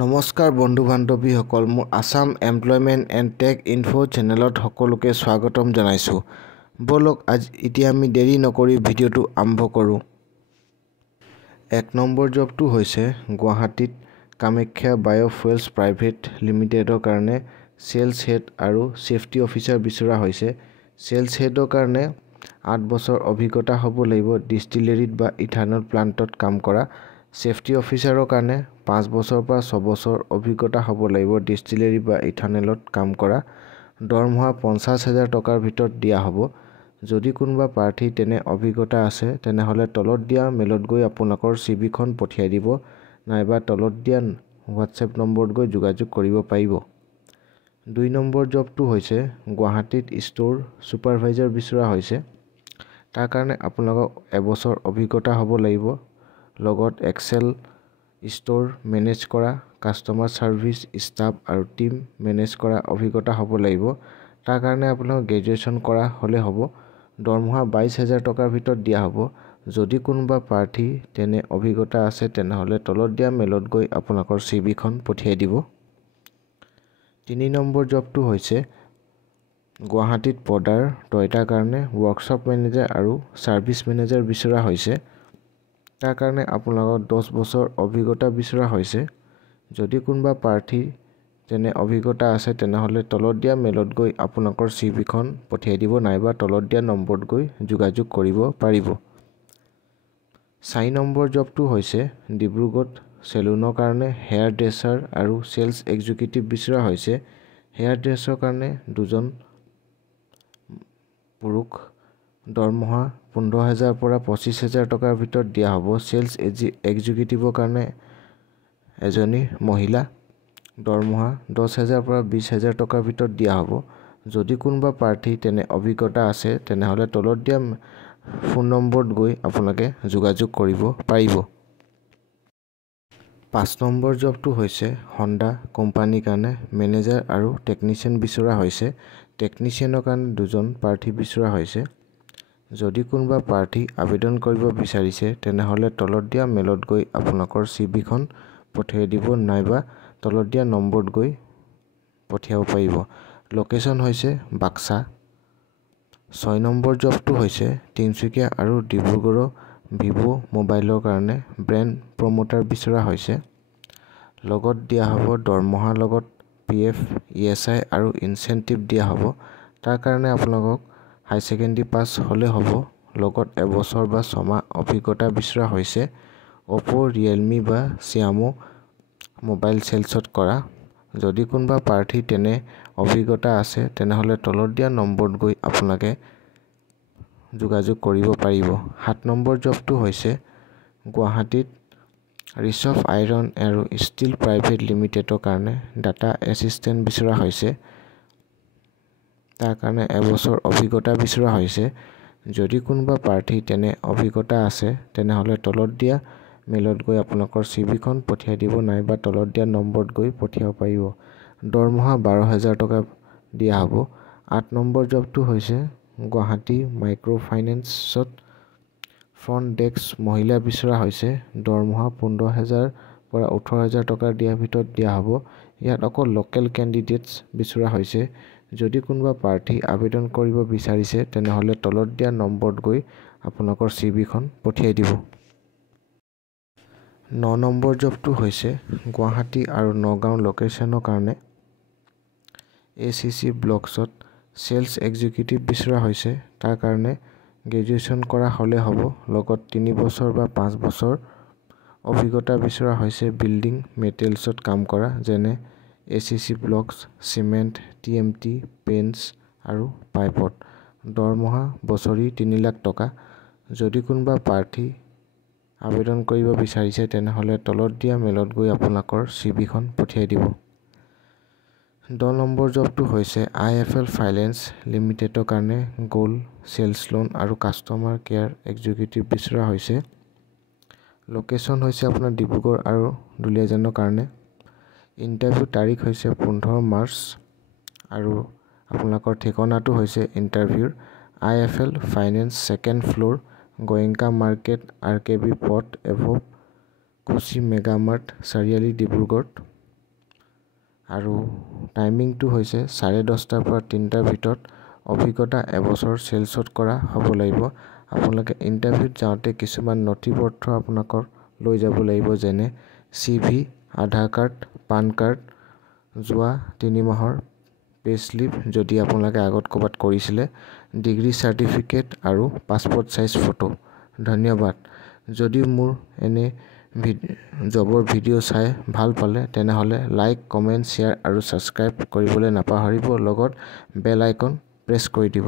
নমস্কাৰ বন্ধু বান্ধৱীসকল, মোৰ Assam employment and tech info চেনেলত সকলোকে স্বাগতম জনাইছোঁ। বলক এতিয়া আমি দেৰি নকৰি ভিডিঅ'টো আৰম্ভ কৰোঁ। 1 নম্বৰ জবটো হৈছে গুৱাহাটীত কামাখ্যা বায়'ফুয়েলছ প্ৰাইভেট লিমিটেডৰ কাৰণে চেলছ হেড আৰু ছেফটি অফিচাৰ বিচৰা হৈছে। চেলছ হেডৰ কাৰণে 8 বছৰ অভিজ্ঞতা হ'ব লাগিব ডিষ্টিলেৰীত বা ইথানল প্লাণ্টত কাম কৰা। ছেফটি অফিচাৰৰ কাৰণে 5 বছৰৰ পৰা 6 বছৰ অভিজ্ঞতা হ'ব লাগিব ডিষ্টিলেৰী বা ইথানলত কাম কৰা। দৰমহা 50,000 টকাৰ ভিতৰত দিয়া হ'ব। যদি কোনোবা প্ৰাৰ্থী তেনে অভিজ্ঞতা আছে তেনেহ'লে তলত দিয়া মেইলত গৈ আপোনালোকৰ চিভিখন পঠিয়াই দিব, নাইবা তলত দিয়া হোৱাটছএপ নম্বৰত গৈ যোগাযোগ কৰিব পাৰিব। 2 নম্বৰ জবটো হৈছে গুৱাহাটীত ষ্ট'ৰ ছুপাৰভাইজাৰ বিচৰা হৈছে। তাৰ কাৰণে আপোনালোকক এবছৰ অভিজ্ঞতা হ'ব লাগিব, লগত এক্সেল ষ্ট'ৰ মেনেজ কৰা, কাষ্টমাৰ ছাৰ্ভিচ ষ্টাফ আৰু টিম মেনেজ কৰা অভিজ্ঞতা হ'ব লাগিব। তাৰ কাৰণে আপোনালোকক গ্ৰেজুৱেশ্যন কৰা হ'লে হ'ব। দৰমহা 22,000 টকাৰ ভিতৰত দিয়া হ'ব। যদি কোনোবা প্ৰাৰ্থী তেনে অভিজ্ঞতা আছে তেনেহ'লে তলত দিয়া মেইলত গৈ আপোনালোকৰ চিভিখন পঠিয়াই দিব। 3 নম্বৰ জবটো হৈছে গুৱাহাটীত পৰ্দাৰ টয়টাৰ কাৰণে ৱৰ্কশ্বপ মেনেজাৰ আৰু ছাৰ্ভিচ মেনেজাৰ বিচৰা হৈছে। তাৰ কাৰণে আপোনালোকক 10 বছৰ অভিজ্ঞতা বিচৰা হৈছে। যদি কোনোবা প্ৰাৰ্থী তেনে অভিজ্ঞতা আছে তেনেহ'লে তলত দিয়া মেইলত গৈ আপোনালোকৰ চিভিখন পঠিয়াই দিব, নাইবা তলত দিয়া নম্বৰত গৈ যোগাযোগ কৰিব পাৰিব। 4 নম্বৰ জবটো হৈছে ডিব্ৰুগড়ত চেলুনৰ কাৰণে হেয়াৰ ড্ৰেছাৰ আৰু চেলছ এক্সিকিউটিভ বিচৰা হৈছে। হেয়াৰ ড্ৰেছৰ কাৰণে 2জন পুৰুষ, দৰমহা 15,000 পৰা 25,000 টকাৰ ভিতৰত দিয়া হ'ব। চেলছ এক্সিকিউটিভৰ কাৰণে এজনী মহিলা, দৰমহা 10,000 পৰা 20,000 টকাৰ ভিতৰত দিয়া হ'ব। যদি কোনোবা প্ৰাৰ্থী তেনে অভিজ্ঞতা আছে তেনেহ'লে তলত দিয়া ফোন নম্বৰত গৈ আপোনালোকে যোগাযোগ কৰিব পাৰিব। 5 নম্বৰ জবটো হৈছে হণ্ডা কোম্পানীৰ কাৰণে মেনেজাৰ আৰু টেকনিচিয়ান বিচৰা হৈছে। টেকনিচিয়ানৰ কাৰণে 2জন প্ৰাৰ্থী বিচৰা হৈছে। যদি কোনোবা প্ৰাৰ্থী আবেদন কৰিব বিচাৰিছে তেনেহ'লে তলত দিয়া মেইলত গৈ আপোনালোকৰ চিভিখন পঠিয়াই দিব, নাইবা তলত দিয়া নম্বৰত গৈ পঠিয়াব পাৰিব। লোকেশ্যন হৈছে বাক্সা। 6 নম্বৰ জবটো হৈছে তিনিচুকীয়া আৰু ডিব্ৰুগড়ৰ ভিভ' মোবাইলৰ কাৰণে ব্ৰেণ্ড প্ৰমোটাৰ বিচৰা হৈছে। লগত দিয়া হ'ব দৰমহাৰ লগত PF, ESI আৰু ইনচেণ্টিভ দিয়া হ'ব। তাৰ কাৰণে আপোনালোকক হাই ছেকেণ্ডেৰী পাছ হ'লে হ'ব। লগত এবছৰ বা 6 মাহ অভিজ্ঞতা বিচৰা হৈছে। অ'প', ৰিয়েলমি বা ছিয়ামো মোবাইল চেলছত কৰা। যদি কোনোবা প্ৰাৰ্থী তেনে অভিজ্ঞতা আছে তেনেহ'লে তলত দিয়া নম্বৰত গৈ আপোনালোকে যোগাযোগ কৰিব পাৰিব। 7 নম্বৰ জবটো হৈছে গুৱাহাটীত ৰিচভ আইৰণ আৰু ষ্টীল প্ৰাইভেট লিমিটেডৰ কাৰণে ডাটা এছিষ্টেণ্ট বিচৰা হৈছে। তাৰ কাৰণে এবছৰ অভিজ্ঞতা বিচৰা হৈছে। যদি কোনোবা প্ৰাৰ্থী তেনে অভিজ্ঞতা আছে তেনেহ'লে তলত দিয়া মেইলত গৈ আপোনালোকৰ চিভিখন পঠিয়াই দিব, নাইবা তলত দিয়া নম্বৰত গৈ পঠিয়াব পাৰিব। দৰমহা 12,000 টকা দিয়া হ'ব। 8 নম্বৰ জবটো হৈছে গুৱাহাটী মাইক্ৰ' ফাইনেন্সত ফ্ৰণ্ট ডেস্ক মহিলা বিচৰা হৈছে। দৰমহা 15,000 পৰা 18,000 টকাৰ দিয়াৰ ভিতৰত দিয়া হ'ব। ইয়াত অকল লোকেল কেণ্ডিডেটছ বিচৰা হৈছে। যদি কোনোবা প্ৰাৰ্থী আবেদন কৰিব বিচাৰিছে তেনেহ'লে তলত দিয়া নম্বৰত গৈ আপোনালোকৰ চিভিখন পঠিয়াই দিব। 9 নম্বৰ জবটো হৈছে গুৱাহাটী আৰু নগাঁও লোকেশ্যনৰ কাৰণে ACC ব্লকছত চেলছ এক্সিকিউটিভ বিচৰা হৈছে। তাৰ কাৰণে গ্ৰেজুৱেশ্যন কৰা হ'লে হ'ব। লগত 3 বছৰ বা 5 বছৰ অভিজ্ঞতা বিচৰা হৈছে বিল্ডিং মেটেৰিয়েলছত কাম কৰা, যেনে ACC blocks, cement, TMT, Paints আৰু পাইপত। দৰমহা বছৰি 3 লাখ টকা। যদি কোনোবা প্ৰাৰ্থী আবেদন কৰিব বিচাৰিছে তেনেহ'লে তলত দিয়া মেইলত গৈ আপোনালোকৰ চিভিখন পঠিয়াই দিব। 10 নম্বৰ জবটো হৈছে IFL ফাইনেন্স লিমিটেডৰ কাৰণে গ'ল্ড, চেলছ লোন আৰু কাষ্টমাৰ কেয়াৰ এক্সিকিউটিভ বিচৰা হৈছে। লোকেশ্যন হৈছে আপোনাৰ ডিব্ৰুগড় আৰু দুলিয়াজানৰ কাৰণে। ইণ্টাৰভিউ তাৰিখ হৈছে 15 মাৰ্চ আৰু আপোনালোকৰ ঠিকনাটো হৈছে ইণ্টাৰভিউৰ IFL finance, 2nd floor, Goenka market, RKB পথ এভভ, কোচি মেগামাৰ্ট চাৰিআলি, ডিব্ৰুগড়। আৰু টাইমিংটো হৈছে 10:30 পৰা 3টাৰ ভিতৰত অভিজ্ঞতা এবছৰ চেলছত কৰা হ'ব লাগিব। আপোনালোকে ইণ্টাৰভিউত যাওঁতে কিছুমান নথিপত্ৰ আপোনালোকৰ লৈ যাব লাগিব, যেনে CV, আধাৰ কাৰ্ড, পান কাৰ্ড, যোৱা 3 মাহৰ পে'শ্লিপ যদি আপোনালোকে আগত ক'ৰবাত কৰিছিলে, ডিগ্ৰী চাৰ্টিফিকেট আৰু পাছপৰ্ট চাইজ ফটো। ধন্যবাদ। যদি মোৰ এনে জবৰ ভিডিঅ' চাই ভাল পালে তেনেহ'লে লাইক, কমেণ্ট, শ্বেয়াৰ আৰু ছাবস্ক্ৰাইব কৰিবলৈ নাপাহৰিব। লগত বেল আইকন প্ৰেছ কৰি দিব।